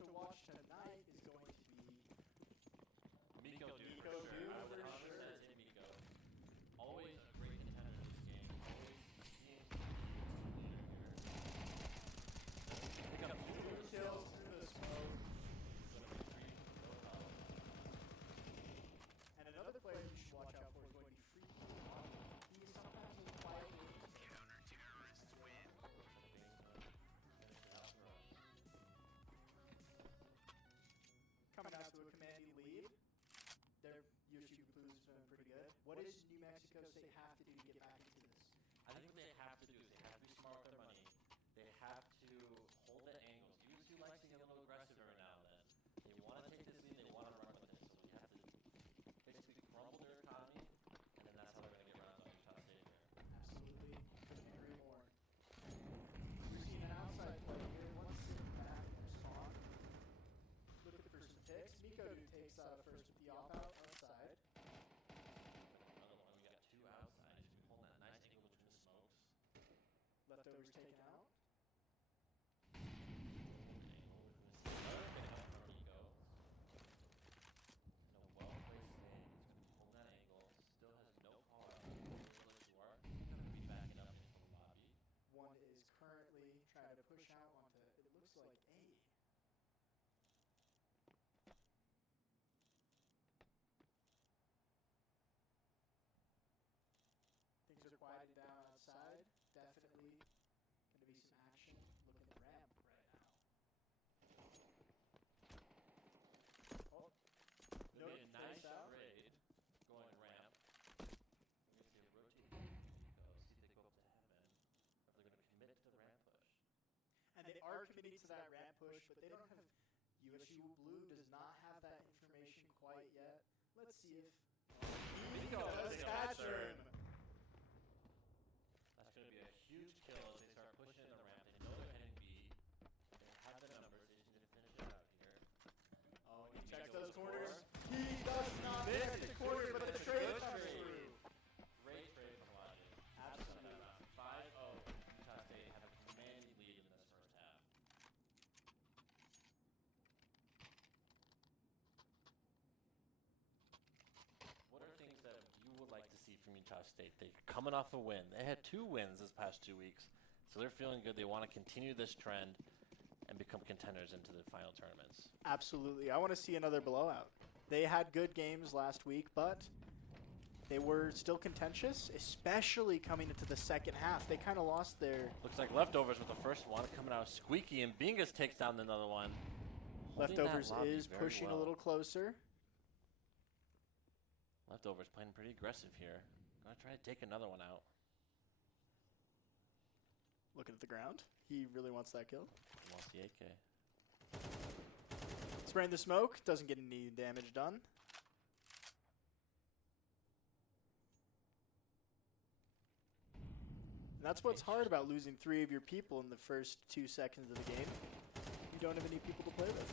to watch tonight is going to be Miko Dude. Miko Dude, I would for 100% sure. say Miko. Always a great contender in this game. Always seeing pick up 2 kills through the smoke. And another player you should watch out for is going to be Free. He is sometimes in quiet games. Counter-terrorists win. Coming out to a commanding lead. Their USU Blues has been pretty good. What does New Mexico State have to do to get back into this? I think what they have to do is they have to be smart with their money. They have to hold the angles. USU likes to get a little aggressive every now and then. They want to take this lead. They want to run with it. So you have to basically crumble their economy, and then that's how they're going to get around on Utah State here. Absolutely. Couldn't agree more. We've seen an outside play here. One sitting back in their spawn. Looking for some picks. Miko Dude takes first with the off-out outside. Another one. We got 2 outside. He's been holding that nice angle between the smokes. Leftovers taken out. No well-placed save. He's going to be holding that angle. Still has no call out. Going to be backing up into the lobby. One is currently trying to push out onto, it looks like A. Things are quieted down outside. Definitely going to be some action. Look at the ramp right now. Oh, Going to be a Nope, nice face out. raid going ramp. We're going to see a rotating Miko. See if they go up to heaven. Or they're going to commit to the ramp push. And they are committing to that ramp push, but they don't have, USU Blue does not have that information quite yet. Let's see if Miko does catch him. That's going to be a huge kill as they start pushing in the ramp. They know they're heading B. They have the numbers. They just need to finish it out here. Oh, and he checks those corners. He does not miss the corner, but the trade comes through. Great trade from Logic. Absolutely. 5-0. Utah State have a commanding lead in this first half. What are things that you would like to see from Utah State? They're coming off a win. They had 2 wins this past 2 weeks, so they're feeling good. They want to continue this trend and become contenders into the final tournaments. Absolutely. I want to see another blowout. They had good games last week, but they were still contentious, especially coming into the second half. They kind of lost their... Looks like Leftovers with the first one coming out squeaky, and Bingus takes down another one. Holding Leftovers that lobby is very pushing well. a little closer. Leftovers playing pretty aggressive here. Gonna try to take another one out. Looking at the ground. He really wants that kill. Lost the AK. Spraying the smoke. Doesn't get any damage done. And that's what's hard about losing 3 of your people in the first 2 seconds of the game. You don't have any people to play with.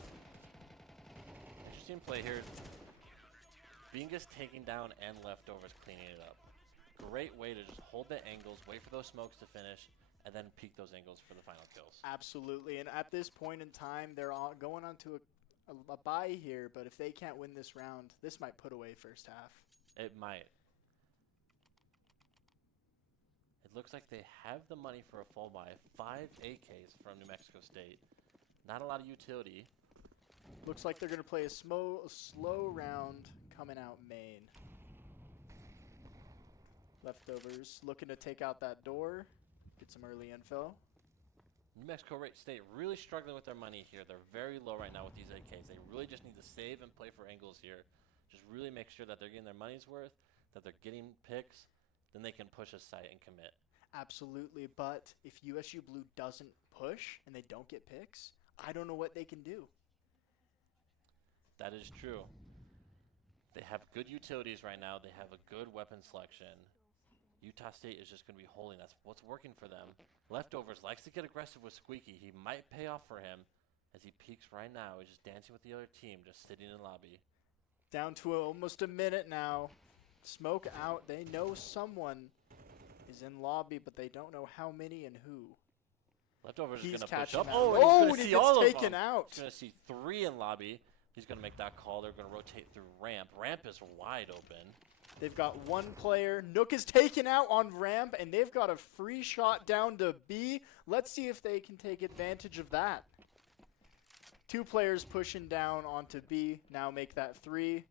Interesting play here. Bingus taking down and Leftovers cleaning it up. Great way to just hold the angles, wait for those smokes to finish, and then peek those angles for the final kills. Absolutely. And at this point in time, they're all going on to a bye here, but if they can't win this round, this might put away first half. It might. It looks like they have the money for a full buy. 5 AKs from New Mexico State. Not a lot of utility. Looks like they're going to play a slow round coming out main. Leftovers looking to take out that door, get some early info. New Mexico State really struggling with their money here. They're very low right now with these AKs. They really just need to save and play for angles here. Just really make sure that they're getting their money's worth, that they're getting picks, then they can push a site and commit. Absolutely, but if USU Blue doesn't push and they don't get picks, I don't know what they can do. That is true. They have good utilities right now. They have a good weapon selection. Utah State is just going to be holding. That's what's working for them. Leftovers likes to get aggressive with Squeaky. He might pay off for him as he peeks right now. He's just dancing with the other team, just sitting in the lobby. Down to almost a minute now. Smoke out. They know someone is in lobby, but they don't know how many and who. Leftovers is He's going to push catching up. that. Oh, Oh, and and he's he going to see all gets of taken them. out. He's going to see 3 in lobby. He's going to make that call. They're going to rotate through ramp. Ramp is wide open. They've got one player. Nook is taken out on ramp, and they've got a free shot down to B. Let's see if they can take advantage of that. 2 players pushing down onto B. Now make that 3.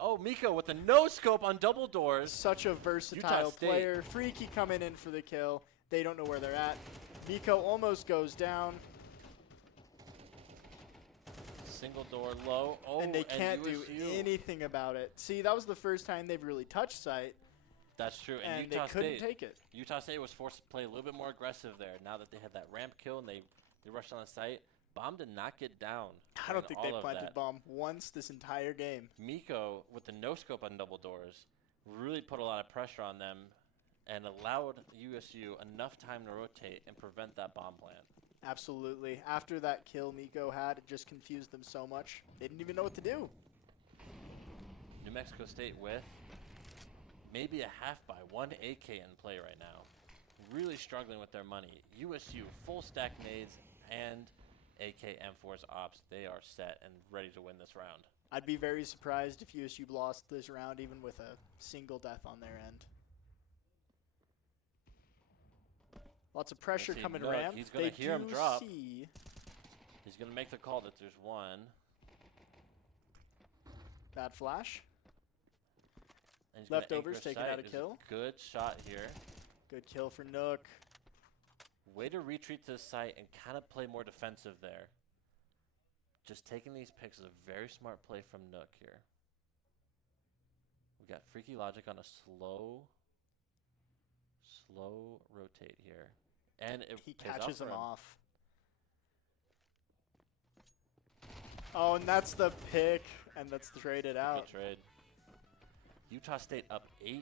Oh, Miko with the no-scope on double doors. Such a versatile State. player. Freaky coming in for the kill. They don't know where they're at. Miko almost goes down. Single door low. Oh, And they can't do USU. anything about it. See, that was the first time they've really touched site, That's true. And and Utah they couldn't State. take it. Utah State was forced to play a little bit more aggressive there. Now that they had that ramp kill and they rushed on the site, Bomb did not get down. I don't during think all they of planted that. bomb once this entire game. Miko, with the no-scope on double doors, really put a lot of pressure on them and allowed USU enough time to rotate and prevent that bomb plant. Absolutely. After that kill Miko had, it just confused them so much. They didn't even know what to do. New Mexico State with maybe a half buy, 1 AK in play right now. Really struggling with their money. USU, full stack nades and AK M4's ops. They are set and ready to win this round. I'd be very surprised if USU lost this round even with a single death on their end. Lots of pressure see coming Nook. ramp. He's gonna They hear him do drop. see He's going to make the call that there's one. bad flash. And he's gonna Leftovers anchor taking sight. out a There's kill. Good shot here. Good kill for Nook. Way to retreat to the site and kind of play more defensive there. Just taking these picks is a very smart play from Nook here. We got Freaky Logic on a slow rotate here. And it He pays off catches for him him. off. Oh, and that's the pick, and that's traded out. Good trade. Utah State up 8-0.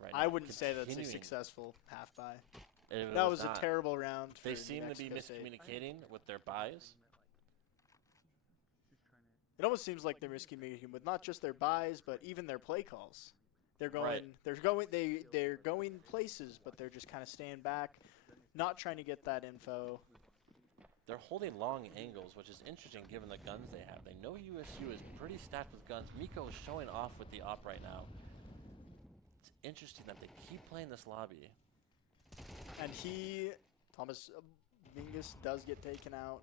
Right I now, wouldn't say that's a continuing. successful half buy. It That was a not. terrible round. They for New seem to be Mexico State. miscommunicating with their buys. It almost seems like they're miscommunicating with not just their buys, but even their play calls. They're going, Right. they're going places, but they're just kind of staying back, not trying to get that info. They're holding long angles, which is interesting given the guns they have. They know USU is pretty stacked with guns. Miko is showing off with the op right now. It's interesting that they keep playing this lobby. And Thomas Vingus does get taken out.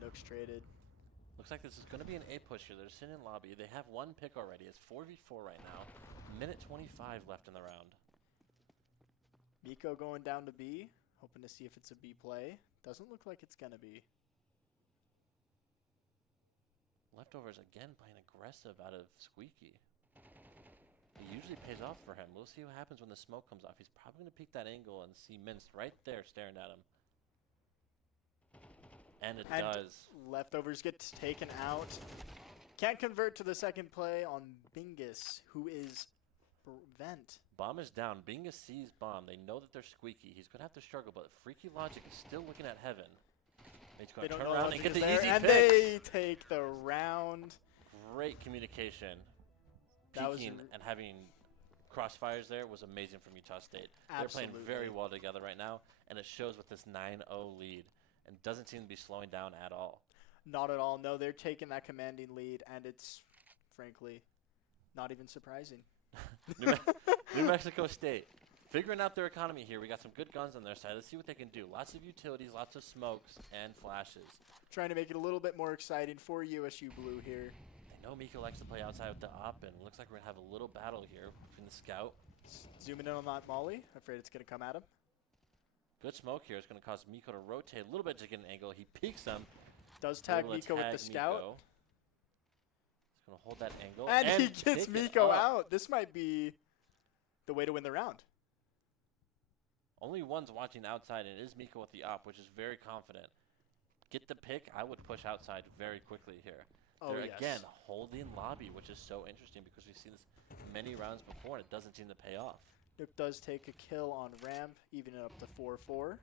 Nook's traded. Looks like this is going to be an A push here. They're sitting in lobby. They have 1 pick already. It's 4v4 right now. Minute 25 left in the round. Miko going down to B, hoping to see if it's a B play. Doesn't look like it's going to be. Leftovers again playing aggressive out of Squeaky. It usually pays off for him. We'll see what happens when the smoke comes off. He's probably going to peek that angle and see Minced right there staring at him. And it And does. Leftovers get taken out. Can't convert to the second play on Bingus, who is vent. Bomb is down. Binga sees Bomb. They know that they're Squeaky. He's going to have to struggle, but Freaky Logic is still looking at heaven. He's They going to don't turn know around Logic and get is the there, easy and picks. they take the round. Great communication. That was Peeking and having crossfires there was amazing from Utah State. They're playing very Absolutely. well together right now, and it shows with this 9-0 lead and doesn't seem to be slowing down at all. Not at all. No, they're taking that commanding lead, and it's, frankly, not even surprising. New Mexico State figuring out their economy here. We got some good guns on their side. Let's see what they can do. Lots of utilities, lots of smokes, and flashes. Trying to make it a little bit more exciting for USU Blue here. They know Mika likes to play outside with the op, and looks like we're going to have a little battle here between the scout. Zooming in on that Molly. Afraid it's going to come at him. Good smoke here. It's going to cause Miko to rotate a little bit to get an angle. He peeks him. Does tag Able to Miko with tag the scout. Miko. He's going to hold that angle. And he take gets it Miko up. out. This might be the way to win the round. Only one's watching outside, and it is Miko with the op, which is very confident. Get the pick. I would push outside very quickly here. Oh, They're yes. again holding lobby, which is so interesting because we've seen this many rounds before, and it doesn't seem to pay off. Nook does take a kill on ramp, even it up to 4-4.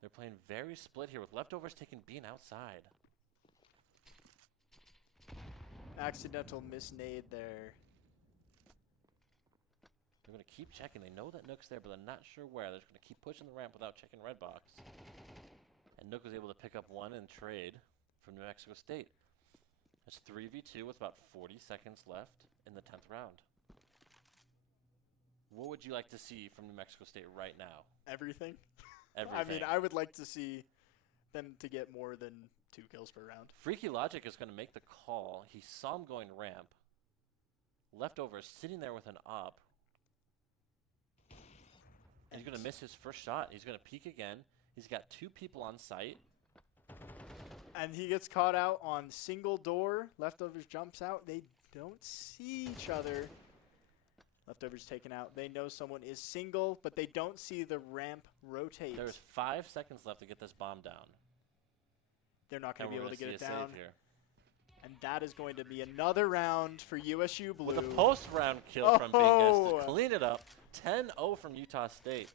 They're playing very split here with leftovers taking Bean outside. Accidental miss nade there. They're going to keep checking. They know that Nook's there, but they're not sure where. They're just going to keep pushing the ramp without checking red box. And Nook was able to pick up one and trade from New Mexico State. That's 3v2 with about 40 seconds left in the 10th round. What would you like to see from New Mexico State right now? Everything. Everything. I mean, I would like to see them to get more than 2 kills per round. Freaky Logic is going to make the call. He saw him going ramp. Leftover sitting there with an op. And he's going to miss his first shot. He's going to peek again. He's got 2 people on site. And he gets caught out on single door. Leftovers jumps out. They don't see each other. Leftovers taken out. They know someone is single, but they don't see the ramp rotate. There's 5 seconds left to get this bomb down. They're not going to be able to get it down. Save here. And that is going to be another round for USU Blue. With a post-round kill from Bingus to clean it up. 10-0 from Utah State.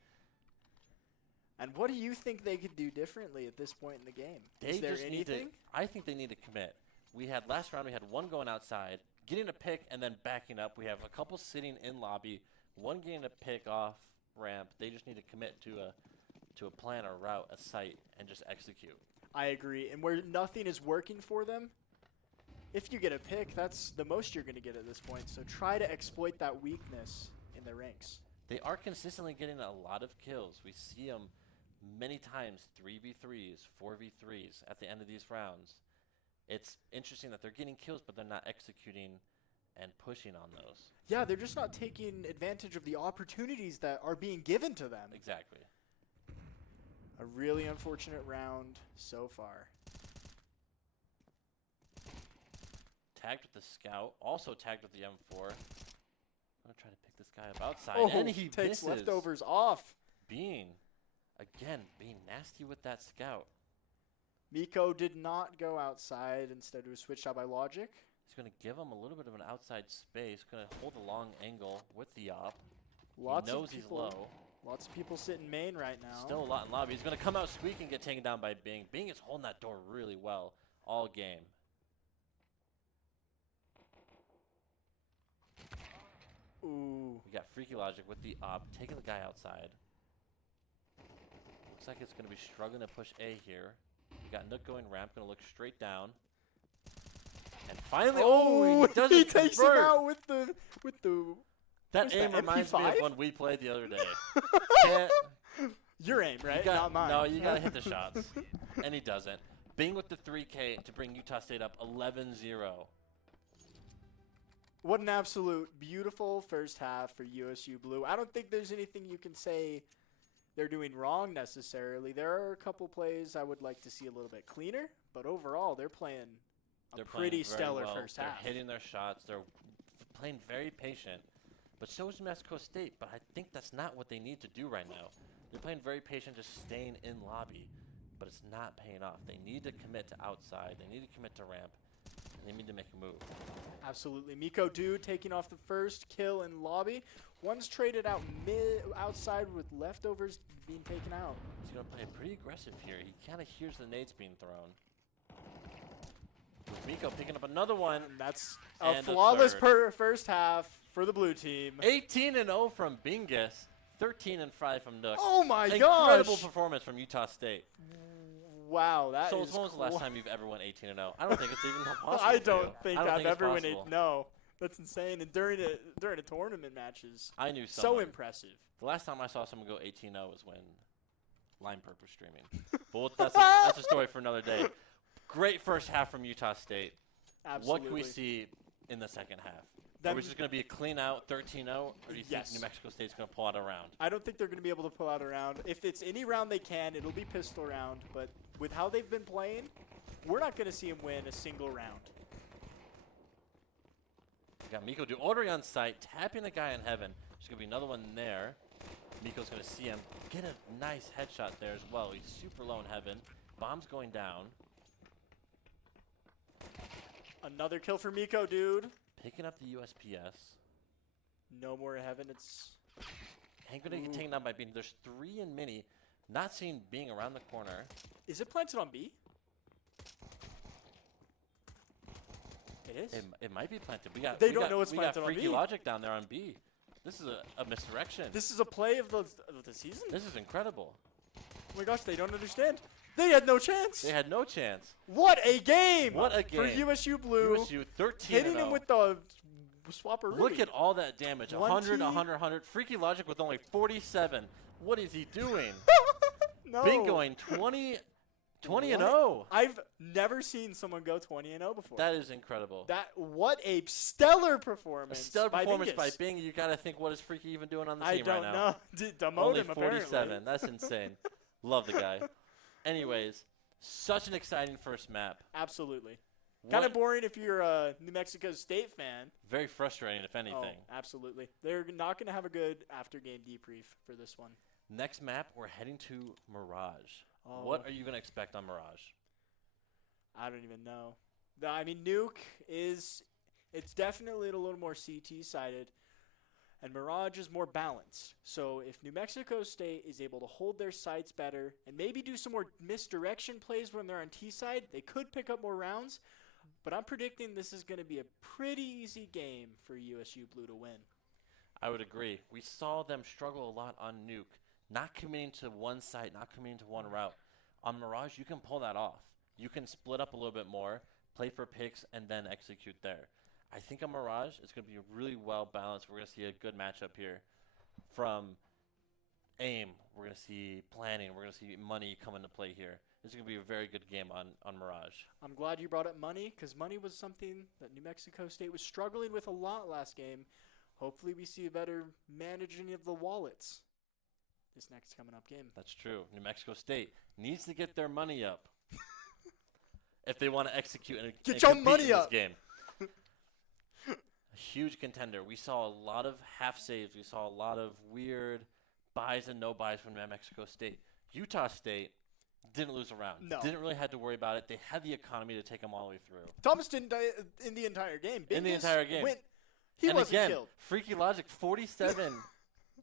And what do you think they could do differently at this point in the game? Is there anything? I think they need to commit. Last round we had one going outside, getting a pick, and then backing up. We have a couple sitting in lobby, one getting a pick off ramp. They just need to commit to a plan, a route, a site, and just execute. I agree. And where nothing is working for them, if you get a pick, that's the most you're going to get at this point. So try to exploit that weakness in their ranks. They are consistently getting a lot of kills. We see them many times, 3v3s, 4v3s at the end of these rounds. It's interesting that they're getting kills, but they're not executing and pushing on those. Yeah, they're just not taking advantage of the opportunities that are being given to them. Exactly. A really unfortunate round so far. Tagged with the scout, also tagged with the M4. I'm going to try to pick this guy up outside, Oh, and he takes misses. Leftovers off. Being nasty with that scout. Miko did not go outside. Instead, it was switched out by Logic. He's going to give him a little bit of an outside space. Going to hold a long angle with the op. Lots he knows of people, he's low. Lots of people sit in main right now. Still a lot in lobby. He's going to come out squeak and get taken down by Bing. Bing is holding that door really well all game. Ooh. We got Freaky Logic with the op, taking the guy outside. Looks like it's going to be struggling to push A here. We got Nook going ramp, going to look straight down. And finally, he doesn't he takes him convert. out with the. That aim that, reminds me MP5? of when we played the other day. Can't- Your aim, right? Not mine. No, you got to hit the shots. And he doesn't. Bing with the 3K to bring Utah State up 11-0. What an absolute beautiful first half for USU Blue. I don't think there's anything you can say they're doing wrong necessarily. There are a couple plays I would like to see a little bit cleaner, but overall they're playing pretty stellar first half. They're hitting their shots. They're playing very patient. But so is New Mexico State. But I think that's not what they need to do right now. They're playing very patient, just staying in lobby. But it's not paying off. They need to commit to outside. They need to commit to ramp. And they need to make a move. Absolutely. Miko Dude taking off the first kill in lobby. One's traded out outside with Leftovers being taken out. He's going to play pretty aggressive here. He kind of hears the nades being thrown. With Miko picking up another one. And that's And a a flawless third. first half for the blue team. 18-0 from Bingus. 13-5 from Nook. Oh my gosh! Incredible performance from Utah State. Wow, that So is when was the last time you've ever won 18-0? I don't think it's even possible. I for don't you. think I don't I've think it's ever won possible. No, that's insane. And during a tournament matches, I knew so someone. impressive. The last time I saw someone go 18-0 was when Lime Perp was streaming. But that's a story for another day. Great first half from Utah State. Absolutely. What can we see in the second half? Are we just going to be a clean out 13-0, or do you Yes. think New Mexico State's going to pull out a round? I don't think they're going to be able to pull out a round. If it's any round they can, it'll be pistol round. But with how they've been playing, we're not going to see them win a single round. We got Miko do ordering on site, tapping the guy in heaven. There's going to be another one there. Miko's going to see him. Get a nice headshot there as well. He's super low in heaven. Bomb's going down. Another kill for Miko, dude. Picking up the USPS. No more heaven. It's Ain't going to get taken down by Bean. There's 3 in mini. Not seeing Being around the corner. Is it planted on B? It is. It might be planted. We got They don't know it's we got planted on Freaky B. Logic down there on B. This is a misdirection. This is a play of the season? This is incredible. Oh my gosh, they don't understand. They had no chance. They had no chance. What a game! What a for game. USU Blue. USU 13 Hitting him with the swapper. Look at all that damage. 100, 1T. 100, 100. Freaky Logic with only 47. What is he doing? No. Bing going 20 and What? 0. I've never seen someone go 20 and 0 before. That is incredible. What a stellar A performance. stellar performance by Bingus. Bing. You got to think, what is Freaky even doing on the I team right don't now? know. Demote Only him 47. apparently. That's insane. Love the guy. Anyways, such an exciting first map. Absolutely. Kind of What- boring if you're a New Mexico State fan. Very frustrating, if anything. Oh, absolutely. They're not going to have a good after-game debrief for this one. Next map, we're heading to Mirage. Oh. What are you going to expect on Mirage? I don't even know. I mean, Nuke it's definitely a little more CT-sided, and Mirage is more balanced. So if New Mexico State is able to hold their sights better and maybe do some more misdirection plays when they're on T-side, they could pick up more rounds. But I'm predicting this is going to be a pretty easy game for USU Blue to win. I would agree. We saw them struggle a lot on Nuke, not committing to one site, not committing to one route. On Mirage, you can pull that off. You can split up a little bit more, play for picks, and then execute there. I think on Mirage, it's going to be really well balanced. We're going to see a good matchup here. From aim, we're going to see planning, we're going to see money come into play here. This is going to be a very good game on Mirage. I'm glad you brought up money, because money was something that New Mexico State was struggling with a lot last game. Hopefully we see a better managing of the wallets this next coming up game. That's true. New Mexico State needs to get their money up if they want to execute and Get and your compete money in this up. game. A huge contender. We saw a lot of half saves. We saw a lot of weird buys and no buys from New Mexico State. Utah State didn't lose a round. No. Didn't really have to worry about it. They had the economy to take them all the way through. Thomas didn't die in the entire game. In the Bingus entire game. He and wasn't again, killed. Freaky Logic 47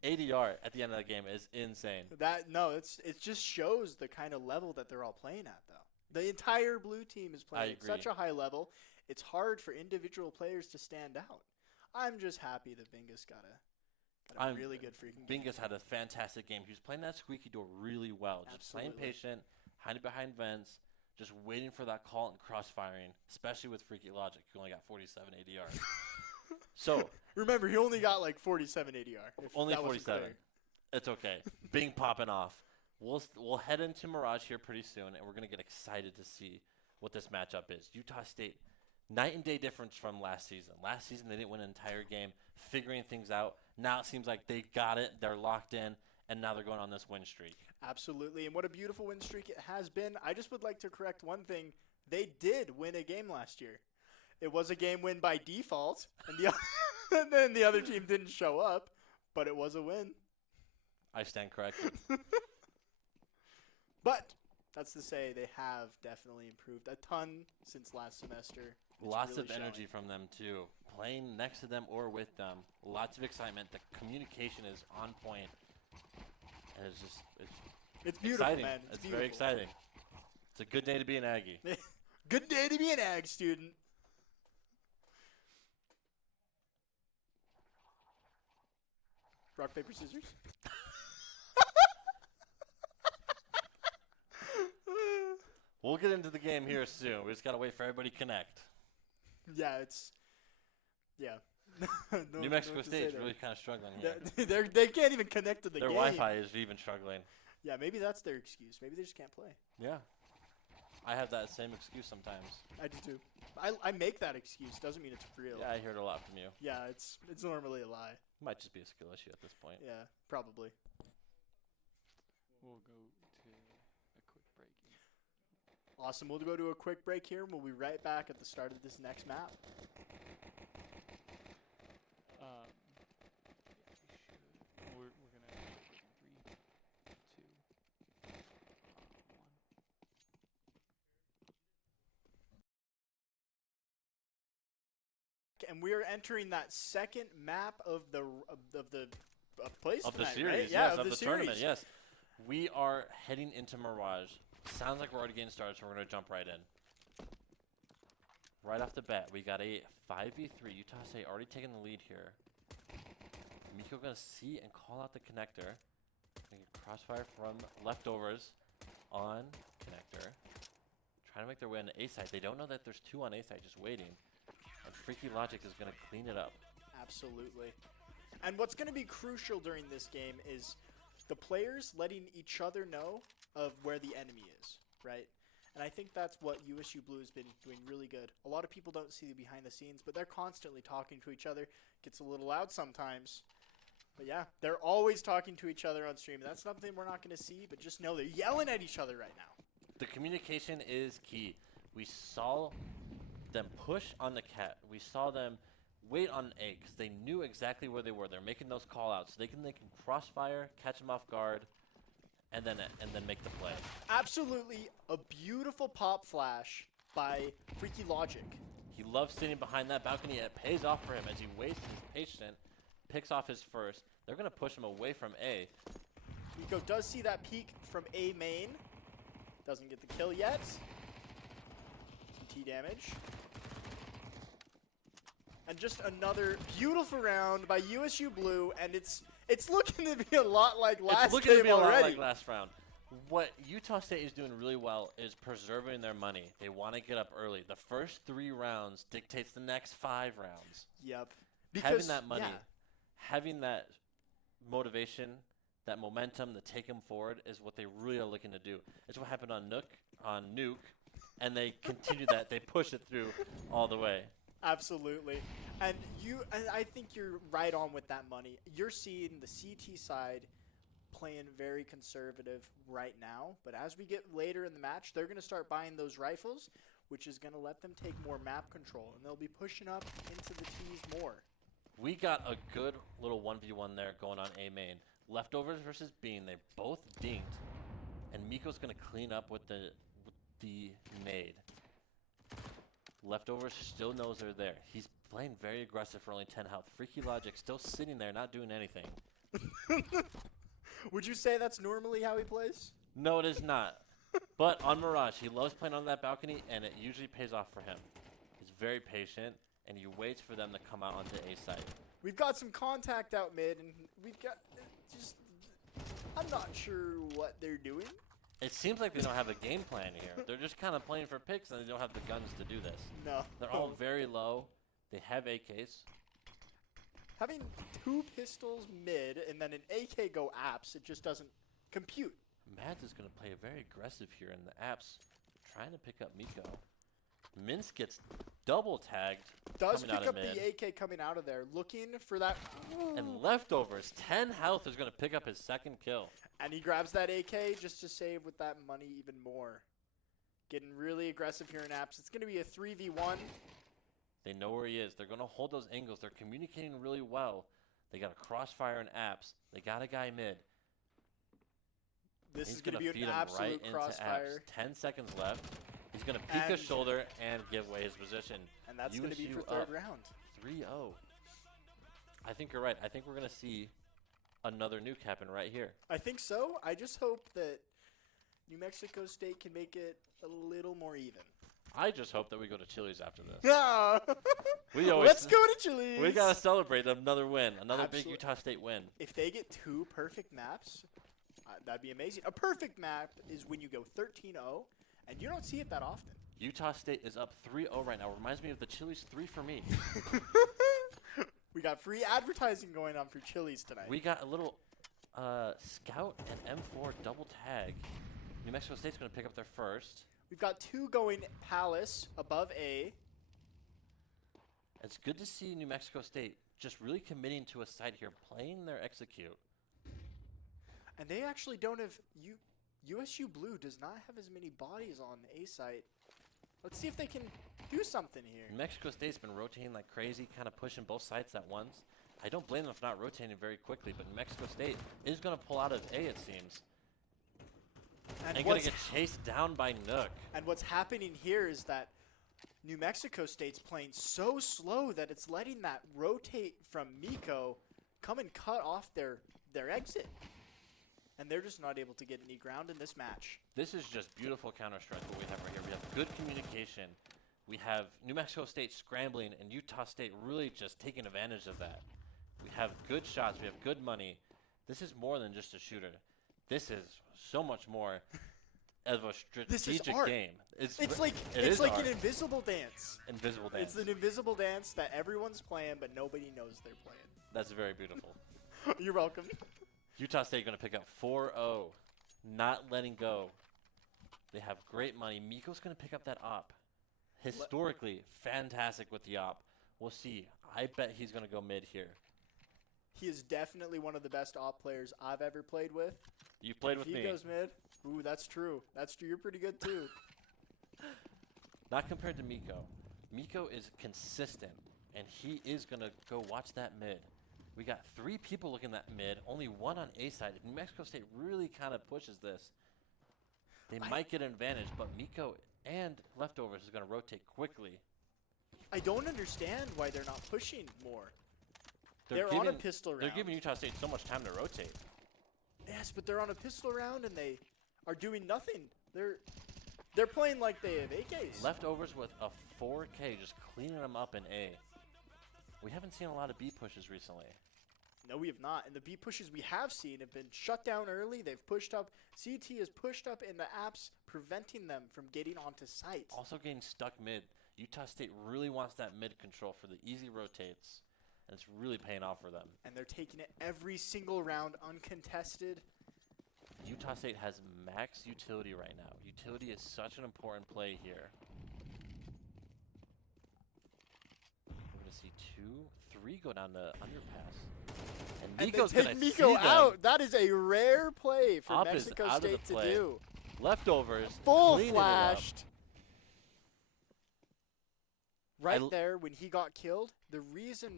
ADR at the end of the game is insane. It just shows the kind of level that they're all playing at, though. The entire blue team is playing at such agree. a high level. It's hard for individual players to stand out. I'm just happy that Bingus got a really good freaking game. Bingus had a fantastic game. He was playing that squeaky door really well. Just playing Absolutely. patient, hiding behind vents, just waiting for that call and cross-firing, especially with Freaky Logic, who only got 47 ADR. So, Remember, he only got like 47 ADR. If only that wasn't 47. clear. It's okay. Bing popping off. We'll head into Mirage here pretty soon, and we're going to get excited to see what this matchup is. Utah State, night and day difference from last season. Last season, they didn't win an entire game, figuring things out. Now it seems like they got it. They're locked in, and now they're going on this win streak. Absolutely, and what a beautiful win streak it has been. I just would like to correct one thing. They did win a game last year. It was a game win by default, and and then the other team didn't show up, but it was a win. I stand corrected. But that's to say they have definitely improved a ton since last semester. It's Lots really of energy showing. from them, too. Playing next to them or with them. Lots of excitement. The communication is on point. And it's just It's beautiful, exciting. man. It's beautiful. very exciting. It's a good day to be an Aggie. Good day to be an ag student. Rock, paper, scissors. We'll get into the game here soon. We just got to wait for everybody to connect. Yeah, No- New no Mexico what to say State is there. really kind of struggling here. They can't even connect to the Their game. Wi-Fi is even struggling. Yeah, maybe that's their excuse. Maybe they just can't play. Yeah. I have that same excuse sometimes. I do too. I make that excuse. Doesn't mean it's real. Yeah, I heard a lot from you. Yeah, it's normally a lie. Might just be a skill issue at this point. Yeah, probably. We'll go to a quick break. Awesome. We'll go to a quick break here, and we'll be right back at the start of this next map. We're gonna have to break in 3, 2, 1. And we are entering that second map of the place Of the tonight, series, right? yes, Yeah, of the tournament, series. yes. We are heading into Mirage. Sounds like we're already getting started, so we're going to jump right in. Right off the bat, we got a 5v3. Utah State already taking the lead here. Miko gonna see and call out the connector. Gonna get crossfire from leftovers on connector. Trying to make their way on the A side. They don't know that there's 2 on A side, just waiting. And Freaky Logic is gonna clean it up. Absolutely. And what's going to be crucial during this game is the players letting each other know of where the enemy is, right? And I think that's what USU Blue has been doing really good. A lot of people don't see the behind the scenes, but they're constantly talking to each other. Gets a little loud sometimes. But yeah, they're always talking to each other on stream. That's something we're not going to see, but just know they're yelling at each other right now. The communication is key. We saw them push on the cat. We saw them wait on A because they knew exactly where they were. They're making those call outs. They can crossfire, catch them off guard, and then make the play. Absolutely a beautiful pop flash by Freaky Logic. He loves sitting behind that balcony. It pays off for him as he waits his patient, picks off his first. They're going to push him away from A. Miko does see that peek from A main. Doesn't get the kill yet. Some T damage. And just another beautiful round by USU Blue, and it's looking to be a lot like last It's looking to game be a lot already. like last round. What Utah State is doing really well is preserving their money. They want to get up early. The first 3 rounds dictates the next 5 rounds. Yep. Having that money, yeah. having that motivation, that momentum to take them forward is what they really are looking to do. It's what happened on Nuke, and they continue that. They push it through all the way. Absolutely. And I think you're right on with that money. You're seeing the CT side playing very conservative right now, but as we get later in the match, they're going to start buying those rifles, which is going to let them take more map control, and they'll be pushing up into the T's more. We got a good little 1v1 there going on A main. Leftovers versus Bean, they both dinked, and Miko's going to clean up with the nade. Leftovers still knows they're there. He's playing very aggressive for only 10 health. Freaky Logic still sitting there not doing anything. Would you say that's normally how he plays? No, it is not. But on Mirage, he loves playing on that balcony, and it usually pays off for him. He's very patient, and he waits for them to come out onto A side. We've got some contact out mid, and we've got just... I'm not sure what they're doing. It seems like they don't have a game plan here. They're just kind of playing for picks, and they don't have the guns to do this. No. They're all very low. They have AKs. Having 2 pistols mid and then an AK go apps, it just doesn't compute. Mads is going to play very aggressive here in the apps, trying to pick up Miko. Minsk gets double tagged. Does coming out pick of up mid. the AK coming out of there, looking for that. And Leftovers, 10 health, is going to pick up his second kill. And he grabs that AK just to save with that money even more. Getting really aggressive here in apps. It's going to be a 3v1. They know where he is. They're going to hold those angles. They're communicating really well. They got a crossfire in apps. They got a guy mid. This He's is going to be feed an him absolute right crossfire. Into apps. 10 seconds left. He's going to peek And- his shoulder and give away his position. And that's going to be for USU third up round. 3-0. I think you're right. I think we're going to see another nuke happen right here. I think so. I just hope that New Mexico State can make it a little more even. I just hope that we go to Chili's after this. Yeah. We always Let's go to Chili's. We got to celebrate another win. Another big Absolute- Utah State win. If they get 2 perfect maps, that'd be amazing. A perfect map is when you go 13-0, and you don't see it that often. Utah State is up 3-0 right now. Reminds me of the Chili's 3 for me. We got free advertising going on for Chili's tonight. We got a little Scout and M4 double tag. New Mexico State's going to pick up their first. We've got 2 going Palace above A. It's good to see New Mexico State just really committing to a side here, playing their execute. And they actually don't have... USU Blue does not have as many bodies on the A site. Let's see if they can do something here. New Mexico State's been rotating like crazy, kind of pushing both sides at once. I don't blame them for not rotating very quickly, but New Mexico State is going to pull out of A, it seems. And going to get chased down by Nook. And what's happening here is that New Mexico State's playing so slow that it's letting that rotate from Miko come and cut off their exit. And they're just not able to get any ground in this match. This is just beautiful counter-strike what we have right here. We have good communication. We have New Mexico State scrambling and Utah State really just taking advantage of that. We have good shots. We have good money. This is more than just a shooter. This is so much more of a strategic art. game. It's like art. an invisible dance. Invisible dance. It's an invisible dance that everyone's playing, but nobody knows they're playing. That's very beautiful. You're welcome. Utah State going to pick up 4-0. Not letting go. They have great money. Miko's going to pick up that op. Historically, fantastic with the op. We'll see. I bet he's going to go mid here. He is definitely one of the best op players I've ever played with. You played with if me. he goes mid. Ooh, that's true. That's true. You're pretty good too. Not compared to Miko. Miko is consistent, and he is going to go watch that mid. We got 3 people looking at mid, only 1 on A side. If New Mexico State really kind of pushes this, they might get an advantage, but Miko and Leftovers is going to rotate quickly. I don't understand why they're not pushing more. They're on a pistol round. They're giving Utah State so much time to rotate. Yes, but they're on a pistol round and they are doing nothing. They're playing like they have AKs. Leftovers with a 4K, just cleaning them up in A. We haven't seen a lot of B pushes recently. No, we have not. And the B pushes we have seen have been shut down early. They've pushed up. CT has pushed up in the apps, preventing them from getting onto site. Also getting stuck mid. Utah State really wants that mid control for the easy rotates, and it's really paying off for them. And they're taking it every single round uncontested. Utah State has max utility right now. Utility is such an important play here. We're going to see 2, 3 go down the underpass. And Miko's going to see Miko them. out. That is a rare play for Op is Mexico out of the State to play. do. Leftovers Full cleaning it up. flashed. Right there when he got killed, the reason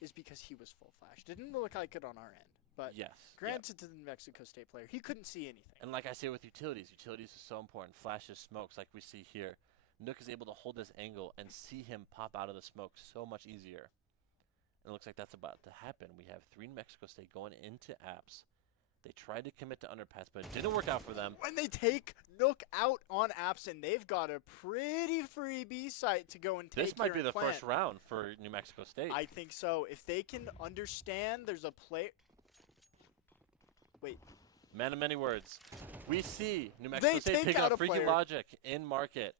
is because he was full flash. Didn't look like it on our end. But Yes. granted to the Mexico State player, he couldn't see anything. And like I say with utilities is so important. Flashes, smokes, like we see here. Nook is able to hold this angle and see him pop out of the smoke so much easier. And it looks like that's about to happen. We have 3 New Mexico State going into apps. They tried to commit to underpass, but it didn't work out for them. When they take Nook out on apps, and they've got a pretty free B site to go and take This might be here the and plant. first round for New Mexico State. I think so. If they can understand there's a play. Wait. Man of many words. We see New Mexico State take pick out up a Freaky player. Logic in market.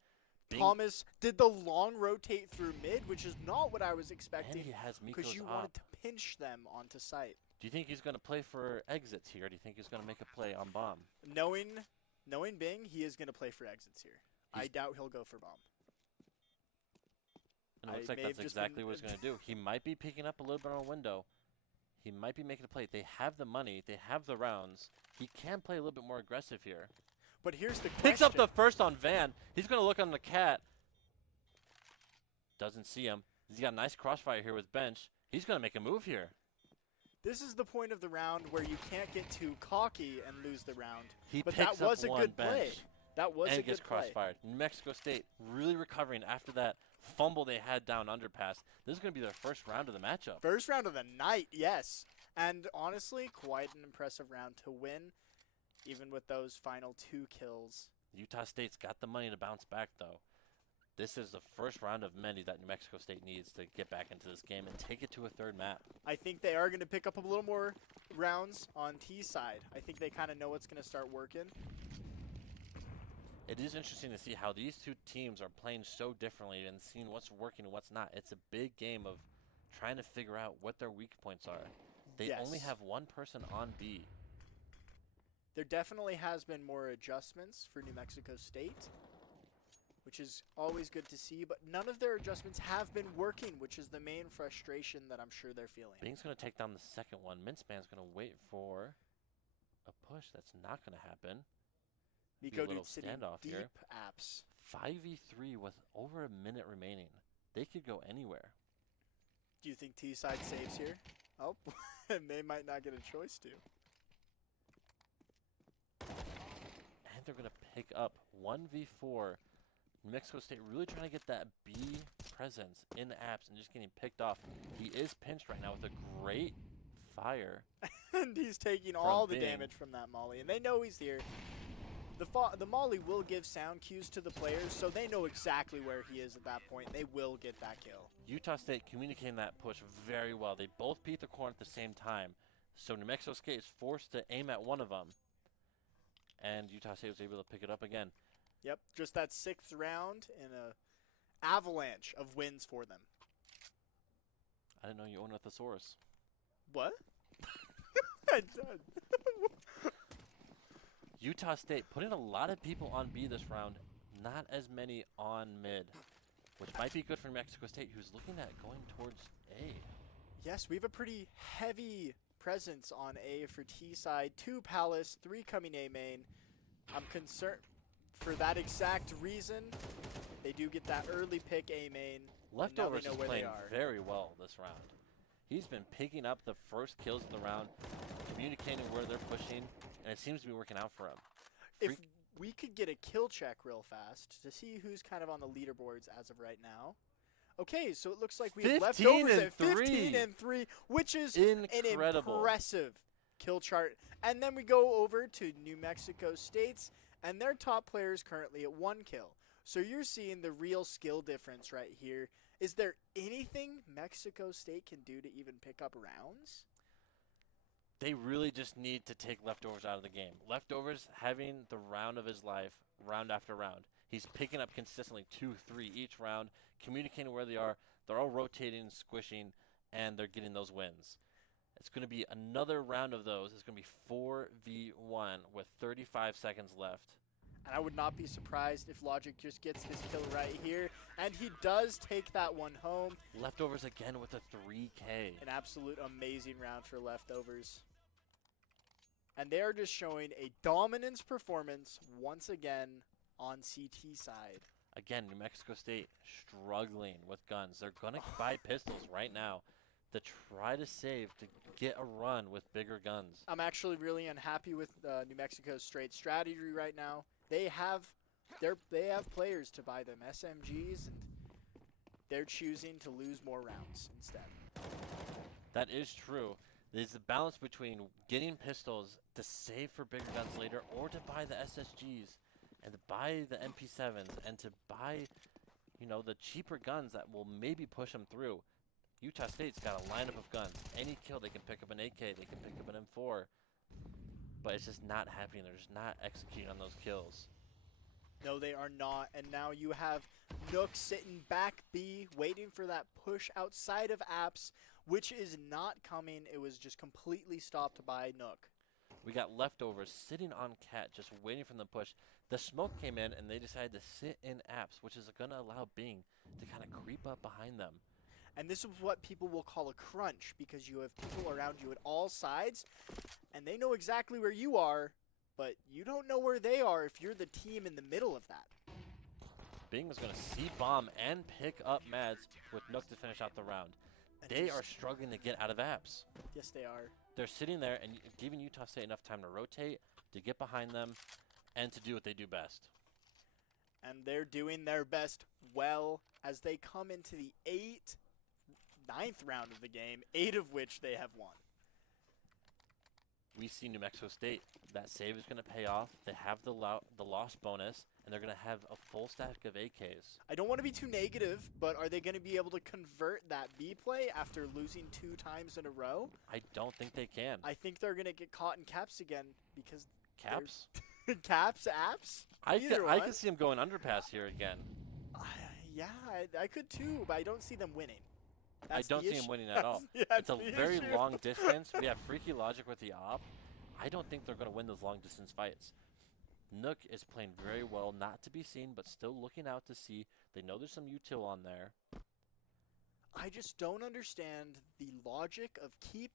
Thomas did the long rotate through mid, which is not what I was And expecting. he has Miko's Because you op. wanted to pinch them onto site. Do you think he's going to play for exits here? Or do you think he's going to make a play on bomb? Knowing Bing, he is going to play for exits here. I doubt he'll go for bomb. And it looks I like may that's have just exactly been- what he's going to do. He might be picking up a little bit on a window. He might be making a play. They have the money. They have the rounds. He can play a little bit more aggressive here. But here's the question. Picks up the first on Van. He's going to look on the cat. Doesn't see him. He's got a nice crossfire here with Bench. He's going to make a move here. This is the point of the round where you can't get too cocky and lose the round. He But picks that was up a one good bench. play. That was and a gets good play. crossfired. New Mexico State really recovering after that fumble they had down underpass. This is going to be their first round of the matchup. First round of the night, yes. And honestly, quite an impressive round to win, even with those final 2 kills. Utah State's got the money to bounce back, though. This is the first round of many that New Mexico State needs to get back into this game and take it to a 3rd map. I think they are going to pick up a little more rounds on T side. I think they kind of know what's going to start working. It is interesting to see how these 2 teams are playing so differently and seeing what's working and what's not. It's a big game of trying to figure out what their weak points are. They only Yes. have 1 person on B. There definitely has been more adjustments for New Mexico State, which is always good to see, but none of their adjustments have been working, which is the main frustration that I'm sure they're feeling. Bing's going to take down the second one. Minceman's going to wait for a push. That's not going to happen. Be a Miko little dude sitting standoff deep here. apps. 5v3 with over a minute remaining. They could go anywhere. Do you think T side saves here? Oh, and they might not get a choice to. And they're going to pick up 1v4. New Mexico State really trying to get that B presence in the apps and just getting picked off. He is pinched right now with a great fire. And he's taking all the Bing. damage from that molly, and they know he's here. The Molly will give sound cues to the players, so they know exactly where he is at that point. They will get that kill. Utah State communicating that push very well. They both peeked the corner at the same time. So New Mexico State is forced to aim at one of them. And Utah State was able to pick it up again. Yep, just that 6th round and a avalanche of wins for them. I didn't know you owned a thesaurus. What? I did. Utah State putting a lot of people on B this round, not as many on mid, which might be good for New Mexico State, who's looking at going towards A. Yes, we have a pretty heavy presence on A for T side. 2 Palace, 3 coming A main. I'm concerned for that exact reason. They do get that early pick A main. Leftovers know is where they playing are. very well this round. He's been picking up the first kills of the round, communicating where they're pushing, and it seems to be working out for him. If we could get a kill check real fast to see who's kind of on the leaderboards as of right now. Okay, so it looks like we have 15 leftovers and at 15 3. and 3, which is Incredible. an impressive kill chart. And then we go over to New Mexico State's, and their top player is currently at 1 kill. So you're seeing the real skill difference right here. Is there anything Mexico State can do to even pick up rounds? They really just need to take Leftovers out of the game. Leftovers having the round of his life, round after round. He's picking up consistently 2, 3 each round, communicating where they are. They're all rotating, squishing, and they're getting those wins. It's going to be another round of those. It's going to be 4v1 with 35 seconds left. And I would not be surprised if Logic just gets this kill right here. And he does take that one home. Leftovers again with a 3K. An absolute amazing round for Leftovers. And they are just showing a dominance performance once again on CT side. Again, New Mexico State struggling with guns. They're going to buy pistols right now to try to save, to get a run with bigger guns. I'm actually really unhappy with New Mexico's straight strategy right now. They have players to buy them SMGs, and they're choosing to lose more rounds instead. That is true. There's the balance between getting pistols to save for bigger guns later, or to buy the SSGs and to buy the MP7s and to buy, you know, the cheaper guns that will maybe push them through. Utah State's got a lineup of guns. Any kill, they can pick up an AK, they can pick up an M4. But it's just not happening. They're just not executing on those kills. No, they are not. And now you have Nook sitting back B, waiting for that push outside of apps, which is not coming. It was just completely stopped by Nook. We got Leftovers sitting on Cat, just waiting for the push. The smoke came in, and they decided to sit in apps, which is going to allow Bing to kind of creep up behind them. And this is what people will call a crunch, because you have people around you at all sides, and they know exactly where you are, but you don't know where they are if you're the team in the middle of that. Bing was going to C-bomb and pick up Mads with Nook to finish out the round. And They just- are struggling to get out of apps. Yes, they are. They're sitting there and giving Utah State enough time to rotate, to get behind them, and to do what they do best. And they're doing their best well as they come into the ninth round of the game, 8 of which they have won. We see New Mexico State. That save is going to pay off. They have the loss bonus, and they're going to have a full stack of AKs. I don't want to be too negative, but are they going to be able to convert that B play after losing 2 times in a row? I don't think they can. I think they're going to get caught in caps again because Caps? caps, apps? I Either I one. could see them going underpass here again. Yeah, I could too, but I don't see them winning. I That's don't the see them issue. winning at all. Yeah, It's a the very issue. long distance. We have Freaky Logic with the op. I don't think they're going to win those long distance fights. Nook is playing very well, not to be seen, but still looking out to see. They know there's some util on there. I just don't understand the logic of keep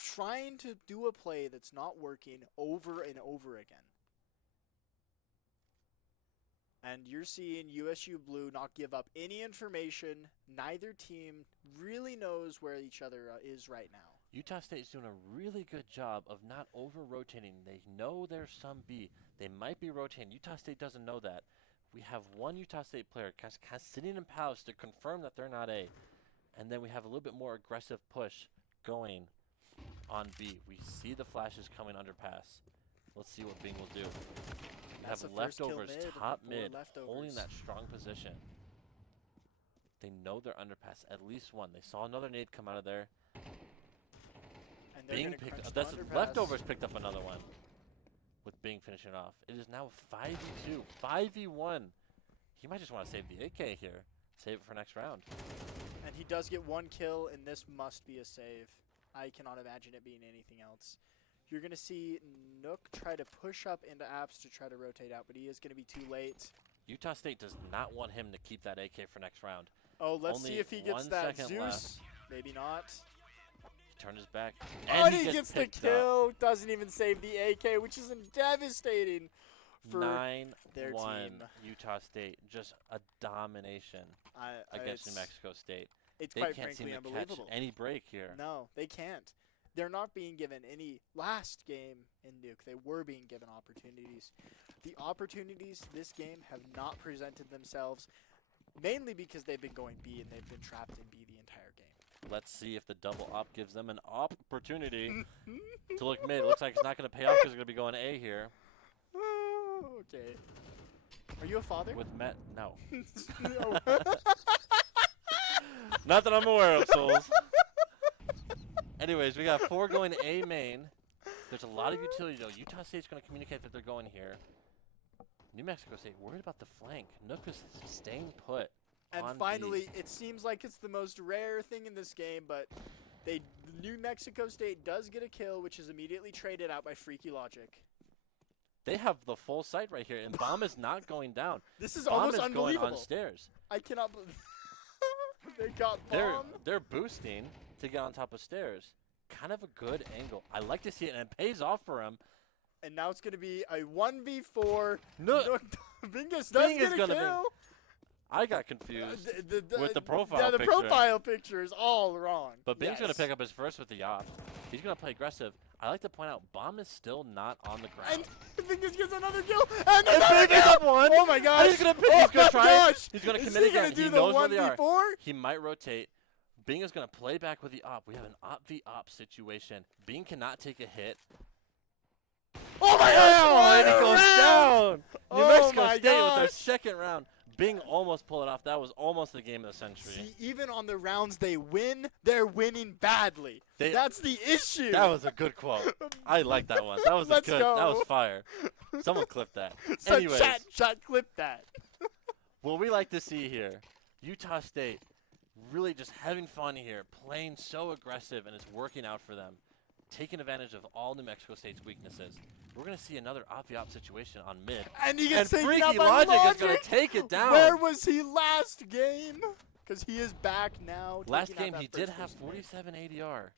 trying to do a play that's not working over and over again. And you're seeing USU Blue not give up any information. Neither team really knows where each other is right now. Utah State's doing a really good job of not over-rotating. They know there's some B. They might be rotating. Utah State doesn't know that. We have one Utah State player kind of sitting in palace to confirm that they're not A. And then we have a little bit more aggressive push going on B. We see the flashes coming under pass. Let's see what Bing will do. That's have the first kill leftovers, mid top before mid, holding leftovers. that strong position. They know they're underpass, at least one. They saw another nade come out of there. And they're Bing gonna picked crunch up, the that's underpass. leftovers picked up another one. With Bing finishing off. It is now 5v2, 5v1. He might just want to save the AK here. Save it for next round. And he does get one kill, and this must be a save. I cannot imagine it being anything else. You're going to see Nook try to push up into apps to try to rotate out, but he is going to be too late. Utah State does not want him to keep that AK for next round. Oh, let's Only see if he gets 1 that second Zeus. left. Maybe not. He turned his back. Oh, And he gets the picked up. kill. Doesn't even save the AK, which is devastating for 9-1 their team. Utah State. Just a domination against New Mexico State. It's They quite can't seem frankly to catch unbelievable. any break here. No, they can't. They're not being given any. Last game in Nuke, they were being given opportunities. The opportunities this game have not presented themselves, mainly because they've been going B and they've been trapped in B the entire game. Let's see if the double op gives them an opportunity to look mid. Looks like it's not going to pay off because they're going to be going A here. Okay. Are you a father? With Met, no. No. Not that I'm aware of, Souls. Anyways, we got 4 going to A main. There's a lot of utility, though. Utah State's going to communicate that they're going here. New Mexico State worried about the flank. Nook is staying put. And on finally, it seems like it's the most rare thing in this game, but New Mexico State does get a kill, which is immediately traded out by Freaky Logic. They have the full site right here, and Bomb is not going down. This is Bomb almost is going unbelievable. on stairs. I cannot believe they got bomb. They're boosting to get on top of stairs. Kind of a good angle. I like to see it, and it pays off for him. And now it's going to be a 1v4. No, Bingus does Bing is get a gonna kill. I got confused. With the profile Yeah, the picture. profile picture is all wrong. But Bing's going to Yes. pick up his first with the op. He's going to play aggressive. I like to point out, Bomb is still not on the ground. And Bingus gets another kill. And And another Bing is kill. up one. Oh my gosh. He's going to pick. Oh He's going my to try gosh. it. He's going to Is commit he gonna again. do He the knows where they are. 1v4? He might rotate. Bing is going to play back with the op. We have an op v op situation. Bing cannot take a hit. Oh my gosh. And he goes down. New Oh Mexico my State with their gosh. second round. Bing almost pulled it off. That was almost the game of the century. See, even on the rounds they win, they're winning badly. They- That's the issue. That was a good quote. I like that one. That was Let's a good. go. That was fire. Someone clip that. So Anyways, chat clip that. what we like to see here, Utah State really just having fun here, playing so aggressive, and it's working out for them, taking advantage of all New Mexico State's weaknesses. We're going to see another op situation on mid. And he And gets taken Freaky out by Logic is going Logic. to take it down. Where was he last game? Because he is back now. Last taking out game, that he did first have person mid. 47 ADR.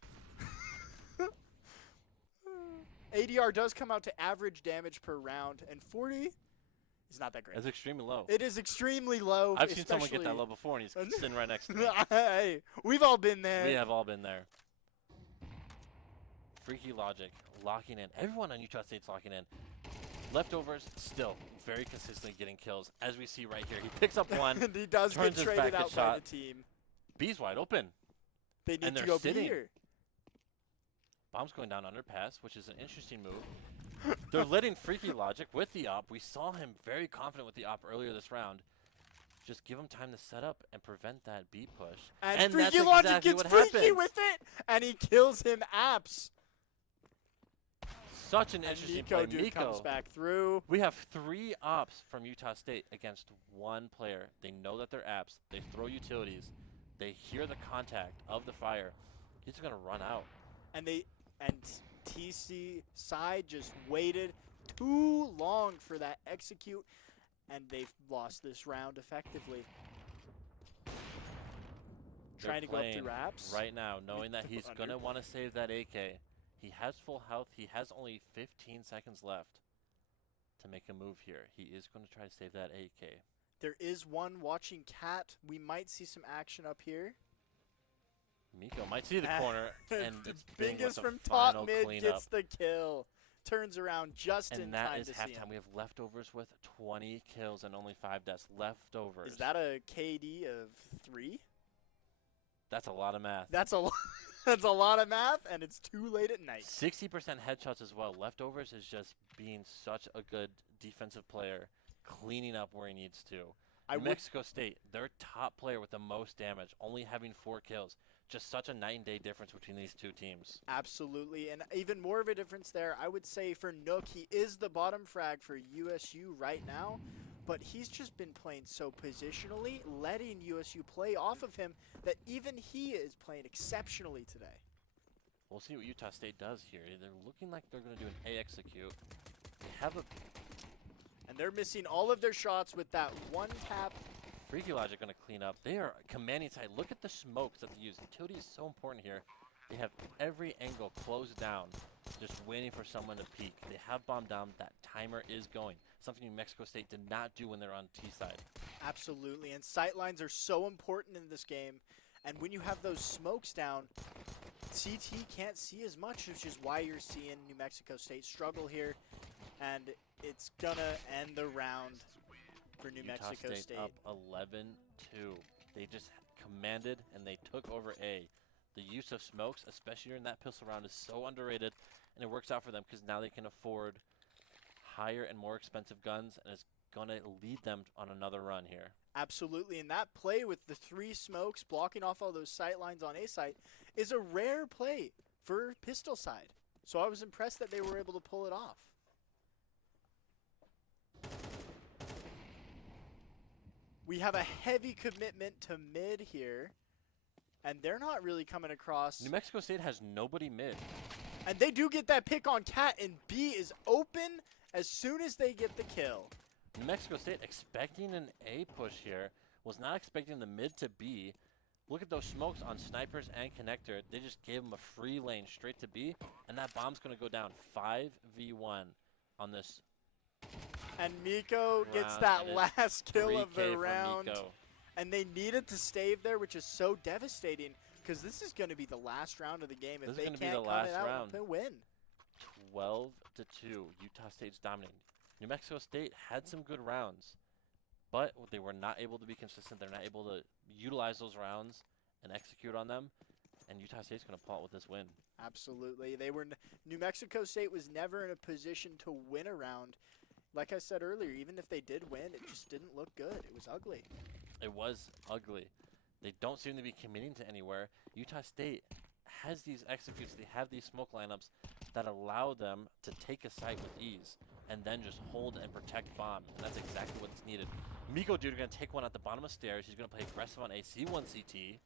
ADR does come out to average damage per round, and 40 is not that great. That's extremely low. It is extremely low. I've seen someone get that especially- low before, and he's sitting right next to me. Hey, we've all been there. We have all been there. Freaky Logic locking in. Everyone on Utah State's locking in. Leftovers still very consistently getting kills, as we see right here. He picks up one. And he does turns get his traded back out at by shot. the team. B's wide open. They need And to they're go sitting. B here. Bomb's going down underpass, which is an interesting move. They're letting Freaky Logic with the op. We saw him very confident with the op earlier this round. Just give him time to set up and prevent that B push. And that's Freaky Logic exactly gets what freaky happens. with it, and he kills him apps. Such an And interesting Nico play. Duke Nico. comes back through. We have 3 ops from Utah State against 1 player. They know that they're apps. They throw utilities. They hear the contact of the fire. He's going to run out. And TC side just waited too long for that execute, and they've lost this round effectively. They're Trying to go up playing through apps. right now, knowing that he's going to Under- want to save that AK. He has full health. He has only 15 seconds left to make a move here. He is going to try to save that AK. There is one watching Cat. We might see some action up here. Miko might see the corner, and it's Bing with Bingus the from final top mid cleanup. gets the kill. Turns around just in And that time is to see him. halftime. We have leftovers with 20 kills and only 5 deaths. Leftovers. Is that a KD of 3? That's a lot of math. That's a lot. That's a lot of math, and it's too late at night. 60% headshots as well. Leftovers is just being such a good defensive player, cleaning up where he needs to. New Mexico State, their top player with the most damage, only having 4 kills. Just such a night and day difference between these two teams. Absolutely, and even more of a difference there, I would say for Nook, he is the bottom frag for USU right now, but he's just been playing so positionally, letting USU play off of him, that even he is playing exceptionally today. We'll see what Utah State does here. They're looking like they're going to do an A execute. They have a... And they're missing all of their shots with that one tap. Freaky Logic going to clean up. They are commanding side. Look at the smokes that they use. Utility is so important here. They have every angle closed down, just waiting for someone to peek. They have bomb down. That timer is going. Something New Mexico State did not do when they're on T side. Absolutely, and sight lines are so important in this game. And when you have those smokes down, CT can't see as much, which is why you're seeing New Mexico State struggle here. And it's going to end the round for New Mexico State. Up 11-2. They just commanded and they took over A. The use of smokes, especially during that pistol round, is so underrated, and it works out for them because now they can afford higher and more expensive guns, and it's going to lead them on another run here. Absolutely, and that play with the 3 smokes blocking off all those sight lines on A site is a rare play for pistol side. So I was impressed that they were able to pull it off. We have a heavy commitment to mid here, and they're not really coming across. New Mexico State has nobody mid. And they do get that pick on Cat, and B is open as soon as they get the kill. New Mexico State expecting an A push here, was not expecting the mid to B. Look at those smokes on snipers and connector. They just gave them a free lane straight to B, and that bomb's going to go down 5v1 on this. And Miko gets that last kill of the round. Miko. And they needed to stave there, which is so devastating because this is going to be the last round of the game. If they can't come it out, they win. 12-2. Utah State's dominating. New Mexico State had some good rounds, but they were not able to be consistent. They're not able to utilize those rounds and execute on them. And Utah State's going to pull out with this win. Absolutely. New Mexico State was never in a position to win a round. Like I said earlier, even if they did win, it just didn't look good. It was ugly. It was ugly. They don't seem to be committing to anywhere. Utah State has these executes. They have these smoke lineups that allow them to take a site with ease and then just hold and protect bomb. And that's exactly what's needed. Miko dude going to take one at the bottom of stairs. He's going to play aggressive on A. C1 CT.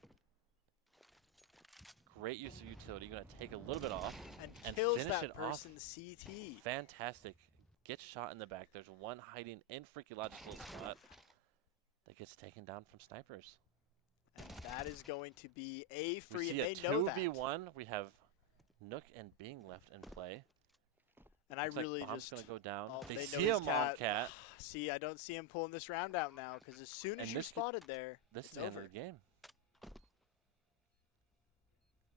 Great use of utility. Going to take a little bit off and kills finish that it off. person CT. Fantastic. Gets shot in the back. There's one hiding in Freaky Logic's little spot that gets taken down from snipers. And that is going to be A free, and we they know that. 2v1. We have Nook and Bing left in play. And I Looks really like Bomb's just going to go down. oh, They know see his him on Cat. See, I don't see him pulling this round out now because as soon as And you're this spotted there, This is it's the end over. of the game.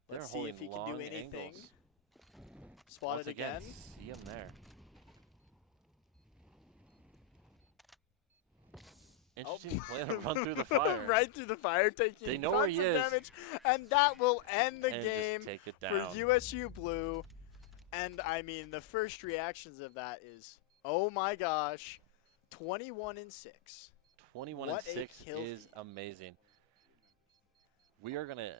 Let's They're see if he holding can do long anything. angles. Spotted Once again. again. See him there. Interesting play to run through the fire. Right through the fire, taking They know where he constant is. damage, and that will end the And game just take it for down. USU Blue. And I mean, the first reactions of that is, oh my gosh, 21-6. 21 What and a 6 kill is feed. amazing. We are gonna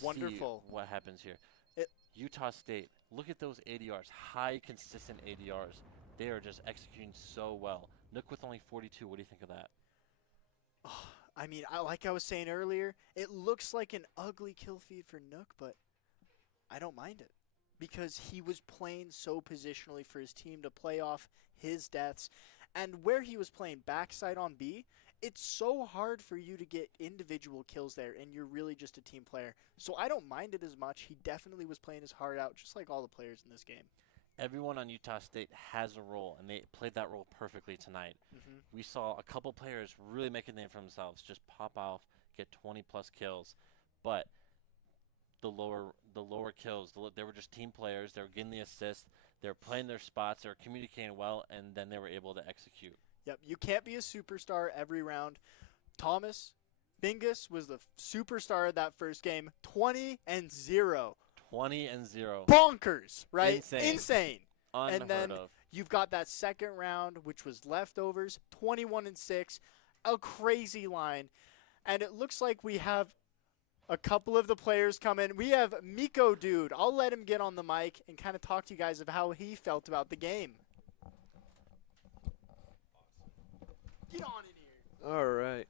Wonderful. see what happens here. It- Utah State. Look at those ADRs. High, consistent ADRs. They are just executing so well. Nook with only 42. What do you think of that? I mean, like I was saying earlier, it looks like an ugly kill feed for Nook, but I don't mind it because he was playing so positionally for his team to play off his deaths. And where he was playing backside on B, it's so hard for you to get individual kills there, and you're really just a team player. So I don't mind it as much. He definitely was playing his heart out, just like all the players in this game. Everyone on Utah State has a role, and they played that role perfectly tonight. Mm-hmm. We saw a couple players really make a name for themselves, just pop off, get 20-plus kills. But the lower kills, they were just team players. They were getting the assists. They were playing their spots. They were communicating well, and then they were able to execute. Yep, you can't be a superstar every round. Thomas, Bingus was the superstar of that first game. 20-0. 20-0. Bonkers, right? Insane. Unheard And then of. you've got that second round, which was leftovers, 21-6, a crazy line. And it looks like we have a couple of the players come in. We have Miko Dude. I'll let him get on the mic and kind of talk to you guys of how he felt about the game. Get on in here. All right.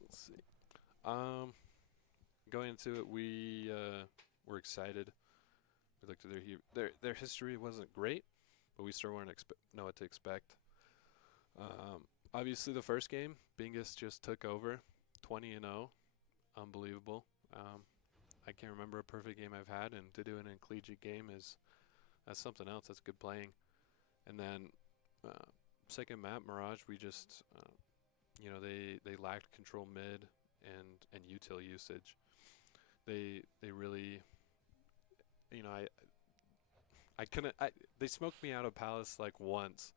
Let's see. Going into it, we were excited. We looked at their history wasn't great, but we still weren't know what to expect. Obviously, the first game, Bingus just took over, 20-0, unbelievable. I can't remember a perfect game I've had, and to do it in a collegiate game that's something else. That's good playing. And then second map, Mirage, we just they lacked control mid and util usage. They really, they smoked me out of Palace like once,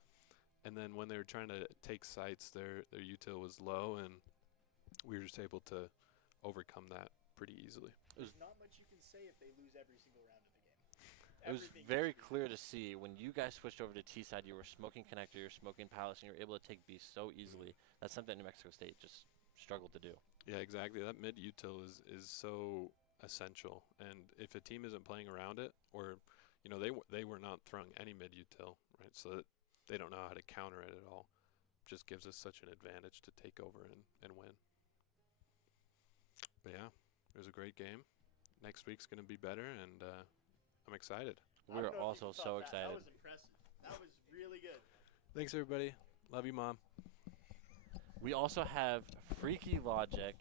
and then when they were trying to take sites, their util was low, and we were just able to overcome that pretty easily. There's not much you can say if they lose every single round of the game. It was very clear to see when you guys switched over to T side, you were smoking connector, you were smoking Palace, and you were able to take B so easily. That's something New Mexico State just struggled to do. Yeah, exactly. That mid util is so essential, and if a team isn't playing around it, or they were not throwing any mid util, right? So that they don't know how to counter it at all. Just gives us such an advantage to take over and win. But yeah, it was a great game. Next week's going to be better, and I'm excited. We're also so excited. That was impressive. That was really good. Thanks, everybody. Love you, Mom. We also have Freaky Logic.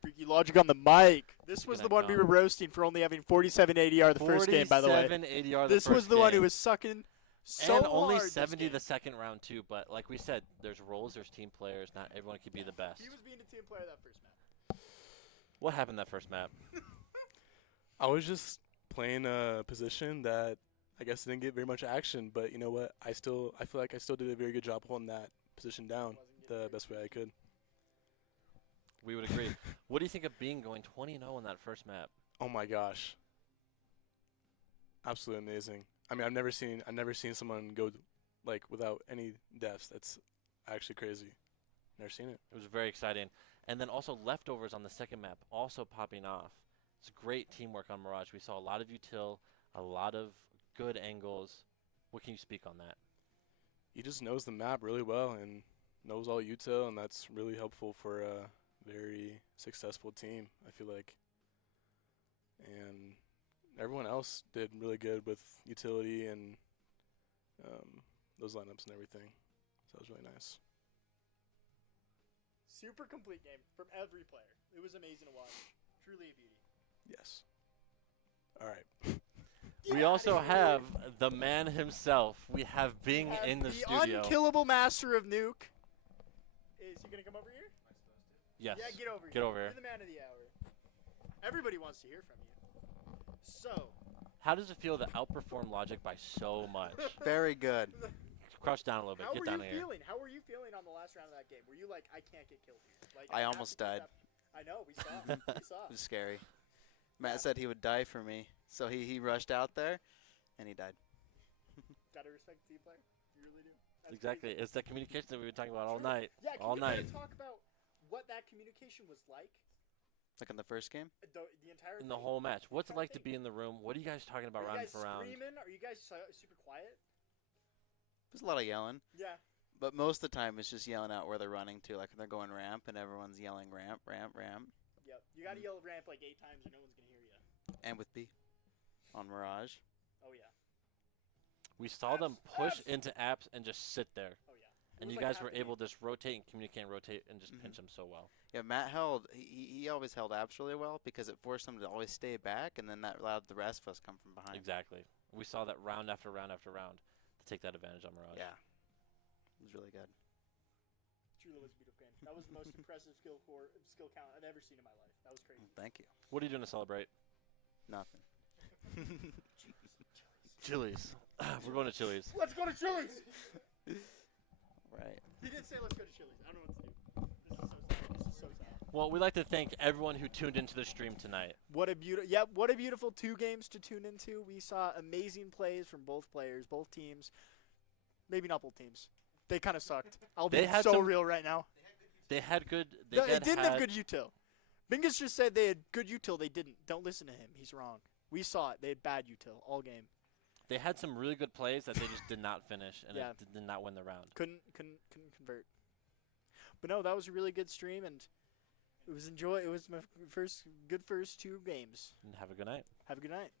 Freaky Logic on the mic. This He's was the gonna one we come. were roasting for only having 47 ADR the first game, by the way. 47 ADR This was the one who was sucking so and only hard 70 this the second round too. But like we said, there's roles, there's team players. Not everyone can be the best. He was being a team player that first match. What happened that first map? I was just playing a position that I guess didn't get very much action, but you know what? I feel like I still did a very good job holding that position down the best way I could. We would agree. What do you think of being going 20-0 in that first map? Oh my gosh. Absolutely amazing. I mean, I've never seen someone go like without any deaths. That's actually crazy. Never seen it. It was very exciting. And then also leftovers on the second map also popping off. It's great teamwork on Mirage. We saw a lot of util, a lot of good angles. What can you speak on that? He just knows the map really well and knows all util, and that's really helpful for a very successful team, I feel like. And everyone else did really good with utility and those lineups and everything. So that was really nice. Super complete game from every player. It was amazing to watch. Truly a beauty. Yes. All right. We also have the man himself. We have Bing in the studio. The unkillable master of Nuke. Is he going to come over here? Yes. Yeah, get over here. Get over here. You're the man of the hour. Everybody wants to hear from you. So. How does it feel to outperform Logic by so much? Very good. Crouch down a little bit. How Get were down you here. feeling? How were you feeling on the last round of that game? Were you like, I can't get killed here? Like, I have almost to keep died. that- I know. We saw. We saw. It was scary. Matt said he would die for me, so he rushed out there, and he died. Gotta respect the team player. You really do. That's Exactly. crazy. It's that communication that we've been talking about all night. Yeah, can All you kinda night. talk about what that communication was like? Like in the first game? The entire In the thing? whole match. What's it Entire like to thing. be in the room? What are you guys talking about Are you round guys for round? screaming? Are you guys super quiet? There's a lot of yelling, Yeah. but most of the time it's just yelling out where they're running to. Like they're going ramp, and everyone's yelling ramp, ramp, ramp. Yep. You gotta yell ramp like 8 times or no one's gonna hear you. And with B on Mirage. Oh yeah. We saw them push Apps. into apps and just sit there. Oh yeah. It And was you like guys half were the able game. to just rotate and communicate and rotate and just Mhm. pinch them so well. Yeah, Matt held. He always held apps really well because it forced him to always stay back, and then that allowed the rest of us come from behind. Exactly. We saw that round after round after round to take that advantage on Mirage. Yeah, it was really good. Truly was a beautiful game. That was the most impressive skill count I've ever seen in my life. That was crazy. Thank you. What are you doing to celebrate? Nothing. Chili's. We're going to Chili's. Let's go to Chili's. Right. He did say let's go to Chili's. I don't know what to do. This is so sad. This is So sad. Well, we'd like to thank everyone who tuned into the stream tonight. What a beautiful 2 games to tune into. We saw amazing plays from both players, both teams. Maybe not both teams. They kind of sucked. I'll They be had so some- real right now. They had good. They No, did it didn't had, have good util. Bingus just said they had good util. They didn't. Don't listen to him. He's wrong. We saw it. They had bad util all game. They had some really good plays that they just did not finish, and Yeah. it did not win the round. Couldn't convert. But no, that was a really good stream, and it was my first 2 games. And have a good night. Have a good night.